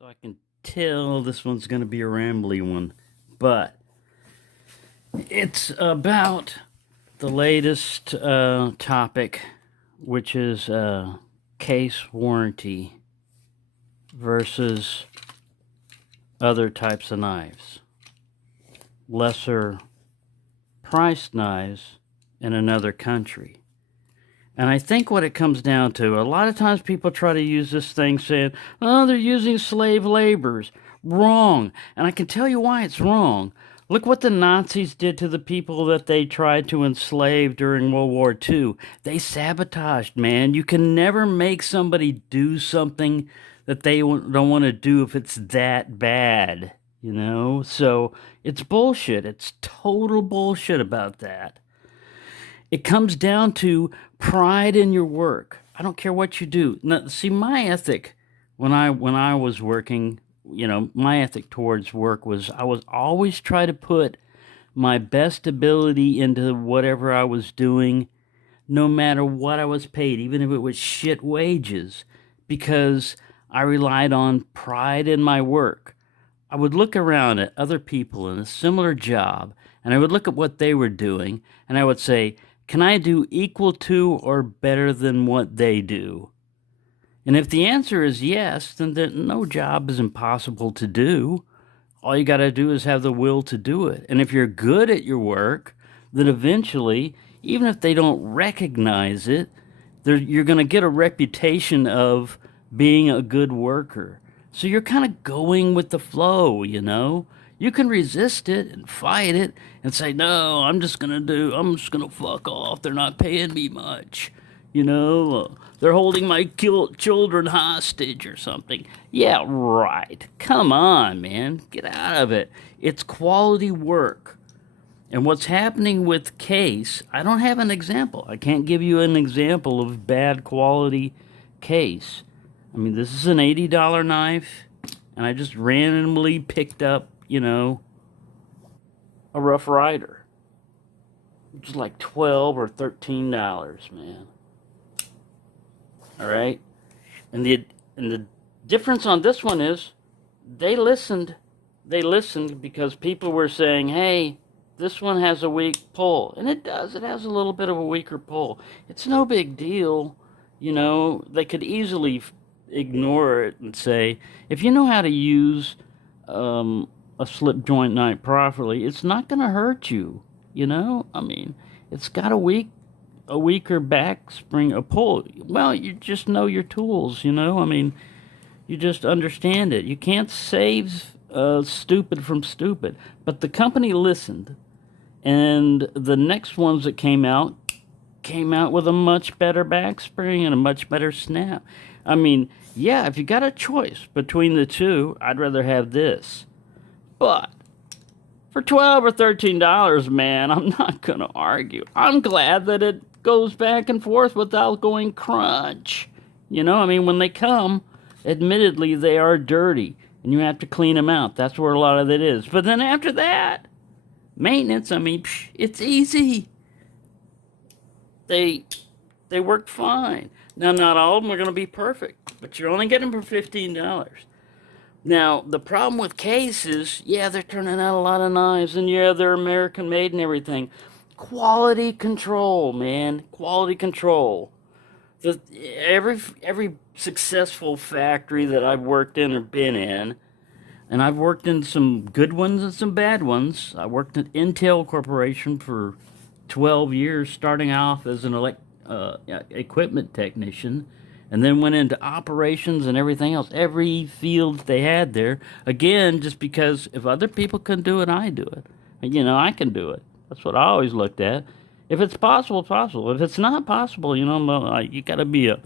So I can tell this one's going to be a rambly one, but it's about the latest topic, which is case warranty versus other types of knives, lesser priced knives in another country. And I think what it comes down to, a lot of times people try to use this thing saying, oh, they're using slave laborers. Wrong. And I can tell you why it's wrong. Look what the Nazis did to the people that they tried to enslave during World War II. They sabotaged, man. You can never make somebody do something that they don't want to do if it's that bad, you know? So it's bullshit. It's total bullshit about that. It comes down to pride in your work. I don't care what you do. Now, see, my ethic when I was working, my ethic towards work was I was always try to put my best ability into whatever I was doing, no matter what I was paid, even if it was shit wages, because I relied on pride in my work. I would look around at other people in a similar job, and I would look at what they were doing, and I would say, can I do equal to or better than what they do? And if the answer is yes, then no job is impossible to do. All you got to do is have the will to do it. And if you're good at your work, then eventually, even if they don't recognize it, you're going to get a reputation of being a good worker. So you're kind of going with the flow, You can resist it and fight it and say, no, I'm just going to fuck off. They're not paying me much. They're holding my children hostage or something. Yeah, right. Come on, man. Get out of it. It's quality work. And what's happening with Case, I don't have an example. I can't give you an example of bad quality Case. I mean, this is an $80 knife, and I just randomly picked up, a Rough Rider, which is like $12 or $13, man. All right, and the difference on this one is they listened because people were saying, hey, this one has a weak pull, and it does. It has a little bit of a weaker pull. It's no big deal, They could easily ignore it and say, if you know how to use a slip joint knife properly, it's not going to hurt you, I mean, it's got a weaker back spring, a pull. Well, you just know your tools, I mean, you just understand it. You can't save stupid from stupid. But the company listened, and the next ones that came out with a much better back spring and a much better snap. I mean, yeah, if you got a choice between the two, I'd rather have this. But for $12 or $13, man, I'm not going to argue. I'm glad that it goes back and forth without going crunch. I mean, when they come, admittedly, they are dirty, and you have to clean them out. That's where a lot of it is. But then after that, maintenance, I mean, it's easy. They work fine. Now, not all of them are going to be perfect, but you're only getting them for $15. Now, the problem with Case is, yeah, they're turning out a lot of knives, and yeah, they're American made and everything. Quality control, man. Quality control. Every successful factory that I've worked in or been in, and I've worked in some good ones and some bad ones. I worked at Intel Corporation for 12 years, starting off as an equipment technician, and then went into operations and everything else, every field they had there. Again, just because if other people can do it, I do it. I can do it. That's what I always looked at. If it's possible, it's possible. If it's not possible, you got to be a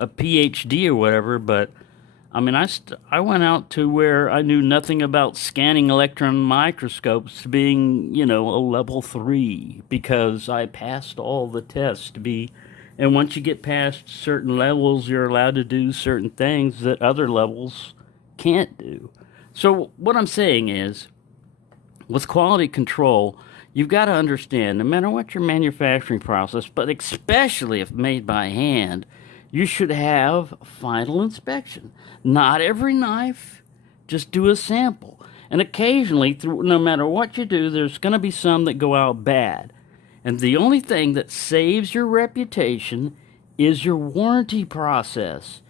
PhD or whatever. But I mean, I went out to where I knew nothing about scanning electron microscopes to being, a level 3, because I passed all the tests to be. And once you get past certain levels, you're allowed to do certain things that other levels can't do. So what I'm saying is, with quality control, you've got to understand, no matter what your manufacturing process, but especially if made by hand, You should have a final inspection. Not every knife, just do a sample. And occasionally, no matter what you do, there's going to be some that go out bad. And the only thing that saves your reputation is your warranty process.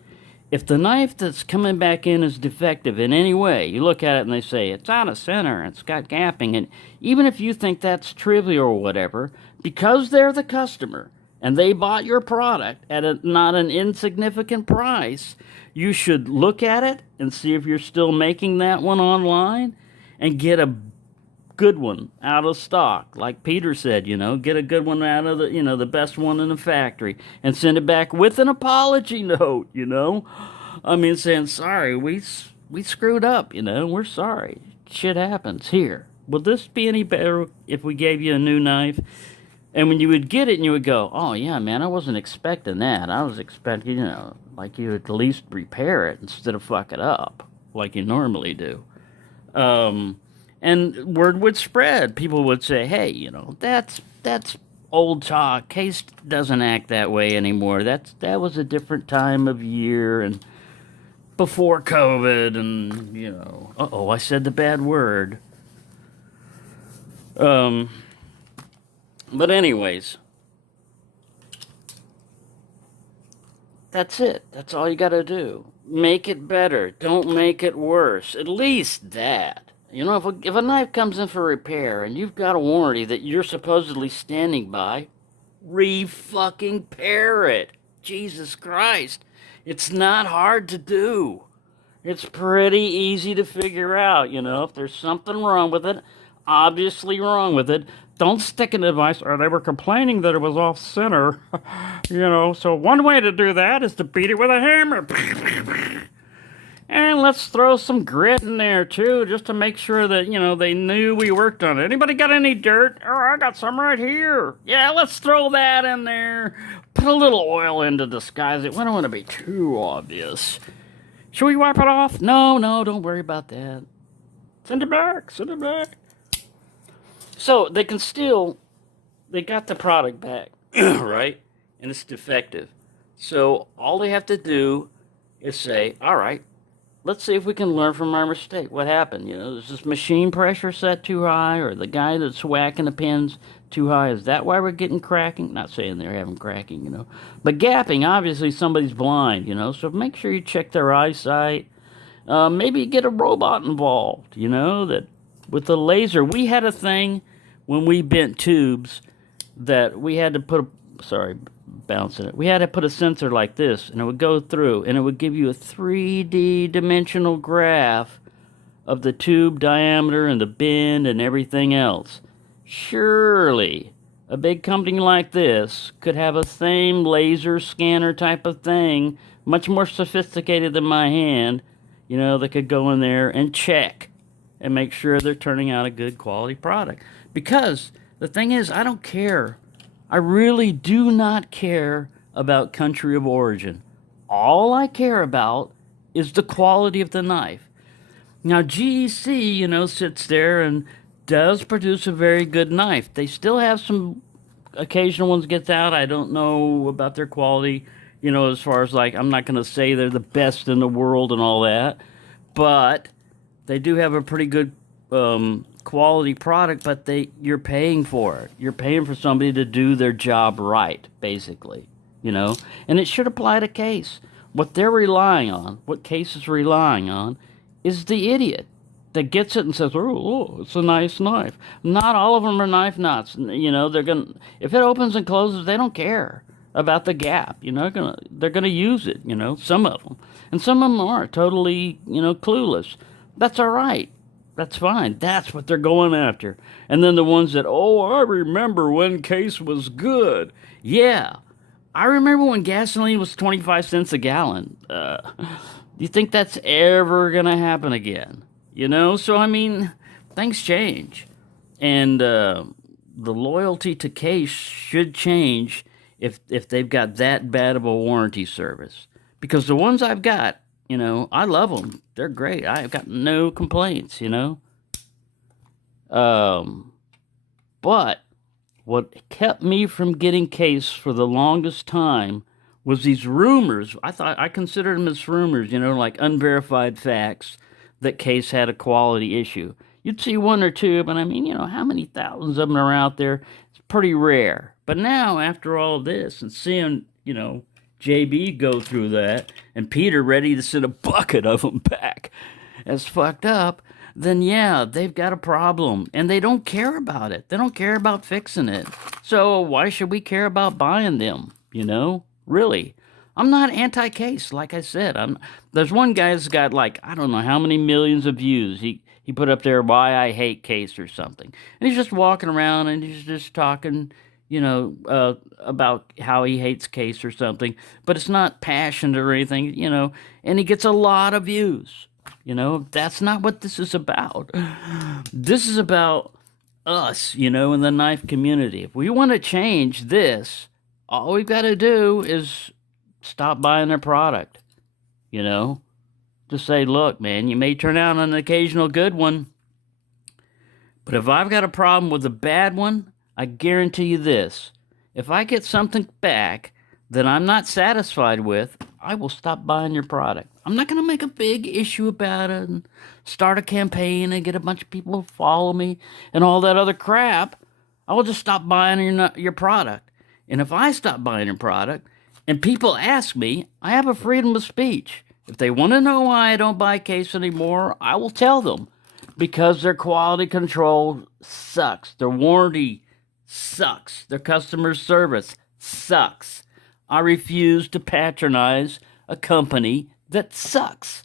If the knife that's coming back in is defective in any way, you look at it and they say, it's out of center, it's got gapping, and even if you think that's trivial or whatever, because they're the customer and they bought your product at not an insignificant price, you should look at it and see if you're still making that one online and get a good one out of stock. Like Peter said, get a good one out of the best one in the factory and send it back with an apology note, I mean, saying, sorry, we screwed up, we're sorry. Shit happens. Here, would this be any better if we gave you a new knife? And when you would get it and you would go, oh yeah, man, I wasn't expecting that. I was expecting, like you would at least repair it instead of fuck it up like you normally do. And word would spread. People would say, hey, that's old talk. Case doesn't act that way anymore. That was a different time of year and before COVID and, I said the bad word. But anyways, that's it. That's all you got to do. Make it better. Don't make it worse. At least that. If a knife comes in for repair and you've got a warranty that you're supposedly standing by, re-fucking-pair it. Jesus Christ. It's not hard to do. It's pretty easy to figure out, if there's something wrong with it, obviously wrong with it. Don't stick an advice, or they were complaining that it was off center. So one way to do that is to beat it with a hammer. And let's throw some grit in there, too, just to make sure that, they knew we worked on it. Anybody got any dirt? Oh, I got some right here. Yeah, let's throw that in there. Put a little oil in to disguise it. We don't want to be too obvious. Should we wipe it off? No, don't worry about that. Send it back. So they got the product back, right? And it's defective. So all they have to do is say, all right, let's see if we can learn from our mistake. What happened? Is this machine pressure set too high, or the guy that's whacking the pins too high? Is that why we're getting cracking? Not saying they're having cracking, But gapping, obviously somebody's blind, So make sure you check their eyesight. Maybe get a robot involved, that with the laser. We had a thing when we bent tubes that we had to put bouncing it. We had to put a sensor like this, and it would go through, and it would give you a 3D dimensional graph of the tube diameter and the bend and everything else. Surely, a big company like this could have a same laser scanner type of thing, much more sophisticated than my hand, that could go in there and check and make sure they're turning out a good quality product. Because the thing is, I don't care. I really do not care about country of origin. All I care about is the quality of the knife. Now, GEC, sits there and does produce a very good knife. They still have some occasional ones gets out. I don't know about their quality, as far as I'm not going to say they're the best in the world and all that. But they do have a pretty good quality product, but you're paying for it. You're paying for somebody to do their job right, basically, and it should apply to Case. What they're relying on, what Case is relying on, is the idiot that gets it and says, oh, it's a nice knife. Not all of them are knife nuts. If it opens and closes, they don't care about the gap. They're gonna use it, some of them. And some of them are totally, clueless. That's all right. That's fine. That's what they're going after. And then the ones that, I remember when Case was good. Yeah, I remember when gasoline was 25 cents a gallon. Do you think that's ever going to happen again? So, I mean, things change. And the loyalty to Case should change if they've got that bad of a warranty service. Because the ones I've got, I love them. They're great. I've got no complaints, But what kept me from getting Case for the longest time was these rumors. I considered them as rumors, like unverified facts that Case had a quality issue. You'd see one or two, but I mean, how many thousands of them are out there? It's pretty rare. But now, after all this, and seeing, JB go through that, and Peter ready to send a bucket of them back as fucked up, then yeah, they've got a problem. And they don't care about it. They don't care about fixing it. So why should we care about buying them, Really. I'm not anti-Case, like I said. There's one guy that's got like, I don't know how many millions of views. He put up there why I hate Case or something. And he's just walking around and he's just talking, about how he hates Case or something. But it's not passionate or anything, and he gets a lot of views. That's not what this is about. This is about us, in the knife community. If we want to change this, all we've got to do is stop buying their product. Just say, look, man, you may turn out an occasional good one, but if I've got a problem with a bad one, I guarantee you this. If I get something back that I'm not satisfied with, I will stop buying your product. I'm not going to make a big issue about it and start a campaign and get a bunch of people to follow me and all that other crap. I will just stop buying your product. And if I stop buying your product and people ask me, I have a freedom of speech. If they want to know why I don't buy Case anymore, I will tell them. Because their quality control sucks. Their warranty sucks. Their customer service sucks. I refuse to patronize a company that sucks.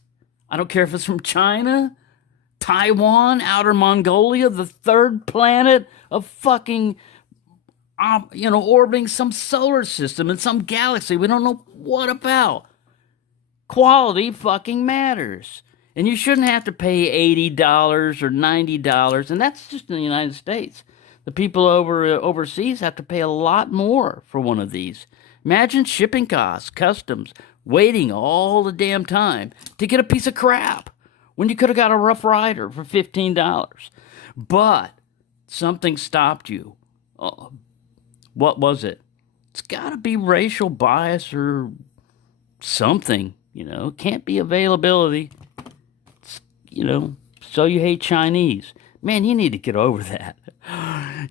I don't care if it's from China, Taiwan, Outer Mongolia, the third planet of fucking, orbiting some solar system in some galaxy we don't know what about. Quality fucking matters. And you shouldn't have to pay $80 or $90, and that's just in the United States. The people overseas have to pay a lot more for one of these. Imagine shipping costs, customs, waiting all the damn time to get a piece of crap when you could have got a Rough Rider for $15. But something stopped you. What was it? It's got to be racial bias or something, It can't be availability. So you hate Chinese. Man, you need to get over that.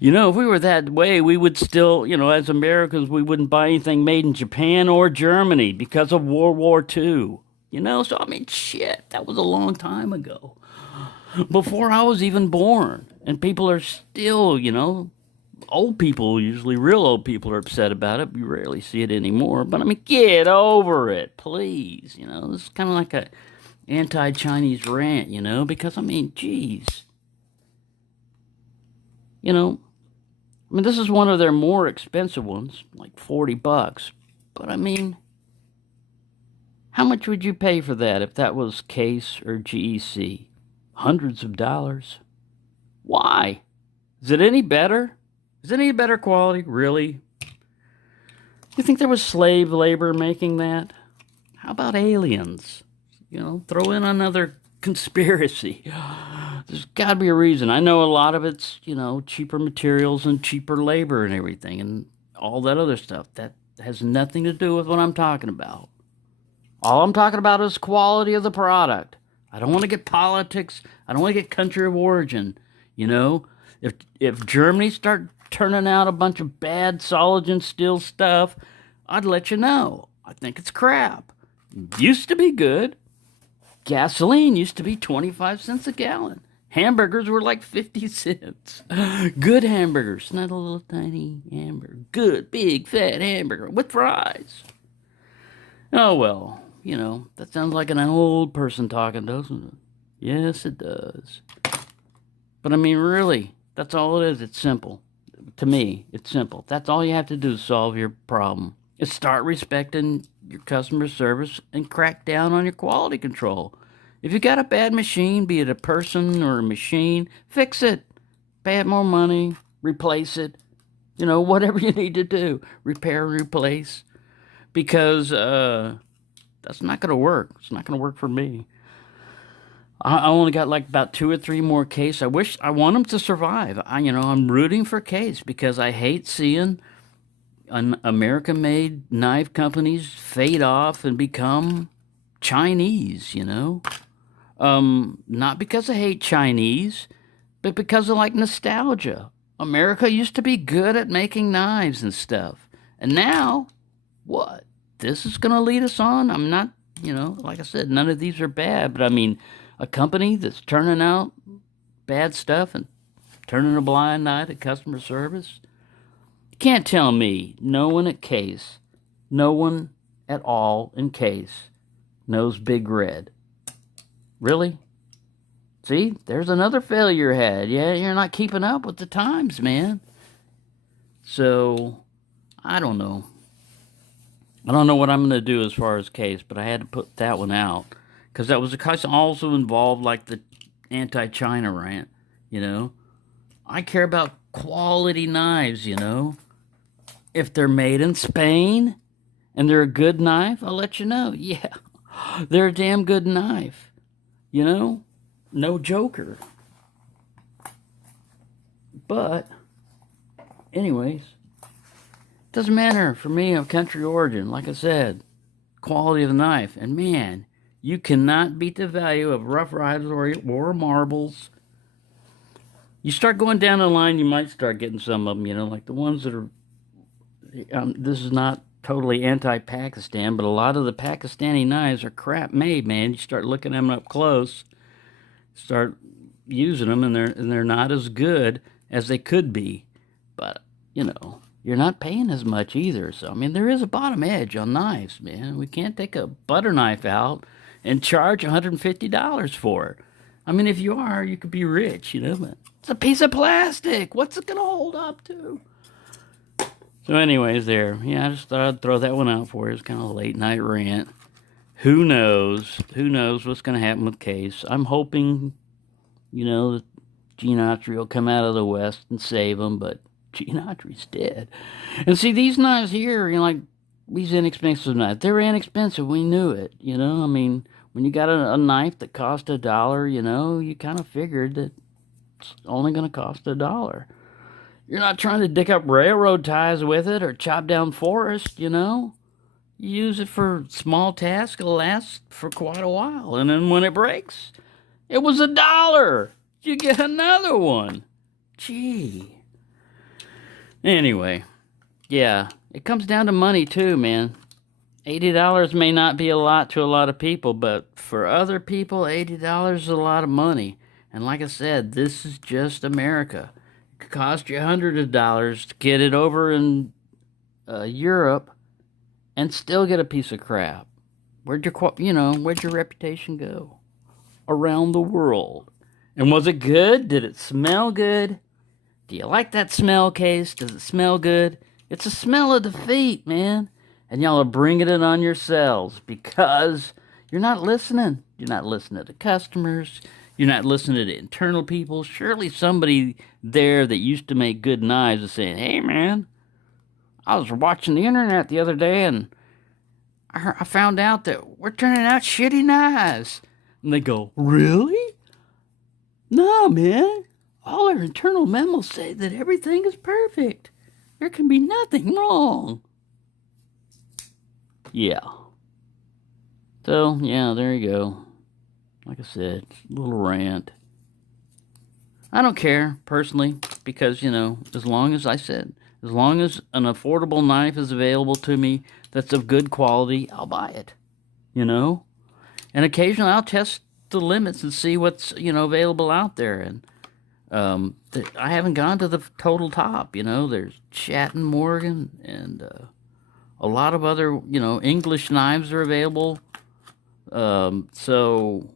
If we were that way, we would still, as Americans, we wouldn't buy anything made in Japan or Germany because of World War II. So I mean, shit, that was a long time ago. Before I was even born. And people are still, old people, usually real old people, are upset about it. We rarely see it anymore. But I mean, get over it, please. This is kind of like a anti-Chinese rant, because I mean, geez. This is one of their more expensive ones, like $40. But I mean, how much would you pay for that if that was Case or GEC? Hundreds of dollars. Why? Is it any better? Is it any better quality? Really? You think there was slave labor making that? How about aliens? Throw in another conspiracy. There's got to be a reason. I know a lot of it's, cheaper materials and cheaper labor and everything and all that other stuff. That has nothing to do with what I'm talking about. All I'm talking about is quality of the product. I don't want to get politics. I don't want to get country of origin. If Germany start turning out a bunch of bad halogen steel stuff, I'd let you know. I think it's crap. Used to be good. Gasoline used to be 25 cents a gallon. Hamburgers were like 50 cents. Good hamburgers, not a little tiny hamburger. Good, big, fat hamburger with fries. Oh, well, that sounds like an old person talking, doesn't it? Yes, it does. But I mean, really, that's all it is. It's simple. To me, it's simple. That's all you have to do to solve your problem. Is start respecting your customer service and crack down on your quality control. If you got a bad machine, be it a person or a machine, fix it. Pay it more money, replace it. Whatever you need to do. Repair, replace. Because that's not going to work. It's not going to work for me. I only got like about 2 or 3 more Case. I want them to survive. I'm rooting for Case because I hate seeing American-made knife companies fade off and become Chinese, you know? Not because I hate Chinese, but because of like nostalgia. America used to be good at making knives and stuff. And now, what? This is going to lead us on? I'm not, like I said, none of these are bad, but I mean, a company that's turning out bad stuff and turning a blind eye to customer service. You can't tell me no one at Case, no one at all in Case knows Big Red. Really? See, there's another failure ahead. Yeah, you're not keeping up with the times, man. So, I don't know. I don't know what I'm going to do as far as Case, but I had to put that one out. Because that was also involved like the anti-China rant, you know. I care about quality knives, you know. If they're made in Spain and they're a good knife, I'll let you know. Yeah, they're a damn good knife, you know. No joker. But, anyways, doesn't matter for me of country origin. Like I said, quality of the knife. And man, you cannot beat the value of Rough Riders or marbles. You start going down the line, you might start getting some of them, you know, like the ones that are, this is not totally anti-Pakistan, but a lot of the Pakistani knives are crap made, man. You start looking them up close, start using them, and they're not as good as they could be. But, you know, you're not paying as much either. So, I mean, there is a bottom edge on knives, man. We can't take a butter knife out and charge $150 for it. I mean, if you are, you could be rich, you know, but it's a piece of plastic. What's it going to hold up to? So anyways, there. Yeah, I just thought I'd throw that one out for you. It's kind of a late night rant. Who knows? Who knows what's going to happen with Case? I'm hoping, you know, that Gene Autry will come out of the West and save them, but Gene Autry's dead. And see, these knives here, you know, like these inexpensive knives, they were inexpensive. We knew it, you know. I mean, when you got a knife that cost $1, you know, you kind of figured that it's only going to cost $1. You're not trying to dig up railroad ties with it or chop down forest, you know. You use it for small tasks, it'll last for quite a while. And then when it breaks, it was $1. You get another one. Gee. Anyway, yeah, it comes down to money too, man. $80 may not be a lot to a lot of people, but for other people, $80 is a lot of money. And like I said, this is just America. It could cost you hundreds of dollars to get it over in Europe and still get a piece of crap. Where'd your reputation go? Around the world. And was it good? Did it smell good? Do you like that smell, Case? Does it smell good? It's a smell of defeat, man. And y'all are bringing it on yourselves because you're not listening. You're not listening to customers. You're not listening to internal people. Surely somebody there that used to make good knives is saying, hey, man, I was watching the internet the other day and I found out that we're turning out shitty knives. And they go, really? No, man. All our internal memos say that everything is perfect. There can be nothing wrong. Yeah. So, yeah, there you go. Like I said, a little rant. I don't care, personally, because, you know, as long as an affordable knife is available to me that's of good quality, I'll buy it, you know? And occasionally I'll test the limits and see what's, you know, available out there. And I haven't gone to the total top, you know? There's Chatton Morgan and a lot of other, you know, English knives are available. So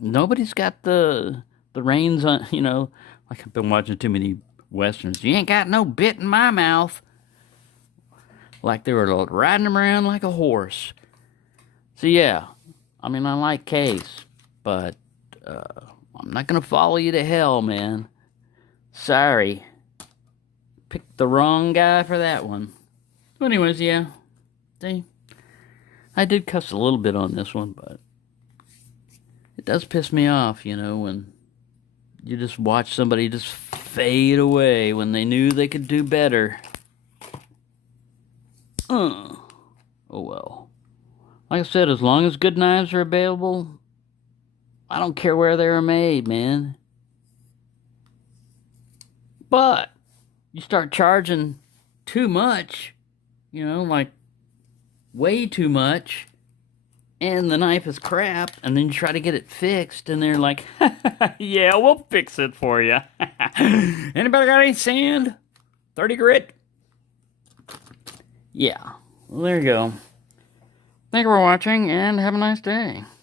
nobody's got the reins on, you know, like I've been watching too many Westerns. You ain't got no bit in my mouth. Like they were riding him around like a horse. So yeah, I mean, I like Case, but I'm not going to follow you to hell, man. Sorry. Picked the wrong guy for that one. So anyways, yeah. See, I did cuss a little bit on this one, but it does piss me off, you know, when you just watch somebody just fade away when they knew they could do better. Oh well. Like I said, as long as good knives are available, I don't care where they're made, man. But you start charging too much, like way too much, and the knife is crap, and then you try to get it fixed, and they're like, yeah, we'll fix it for you. Anybody got any sand? 30 grit? Yeah. Well, there you go. Thank you for watching, and have a nice day.